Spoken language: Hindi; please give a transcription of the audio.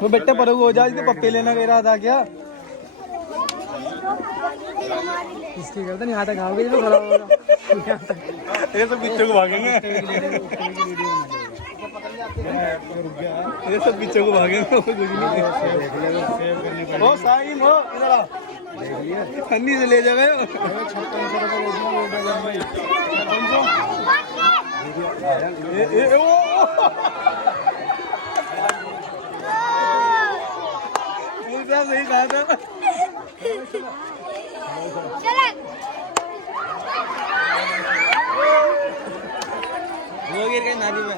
वो बेटे पर हो जा तो पप्पे लेना कह रहा था क्या इसकी करता नहीं आता खाओगे तो खराब होगा ये सब पीछे को भागेंगे ये सब पीछे को भागेंगे कुछ नहीं ओ साइम हो इधर आओ ठंडी से ले जाओ 5600 रुपये सही कहा था वो गिर गए नाली में